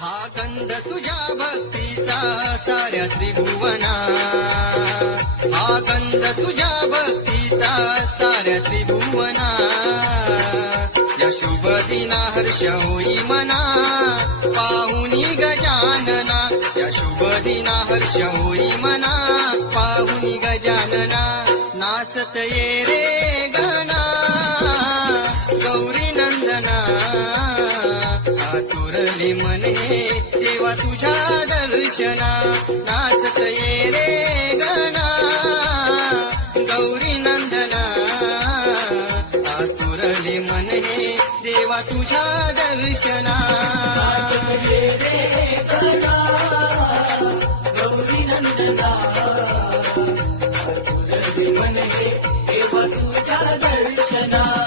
हा गंध तुझ्या भक्तीचा साऱ्या त्रिभुवना. हा गंध तुझ्या भक्तीचा साऱ्या त्रिभुवना. या शुभ दिना हर्ष होई मना. पाहुनी गजानना या शुभ दिना हर्ष होई मना. पाहुनी गजानना नाचत ये रे गणा गौरी नंदना. आतुरले मने देवा तुझ्या दर्शना नाचत ये रे गणा. गौरी नंदना आतुरले मने देवा तुझ्या दर्शना. गौरी नंदना तुरली म्हणे देवा तुझ्या दर्शना.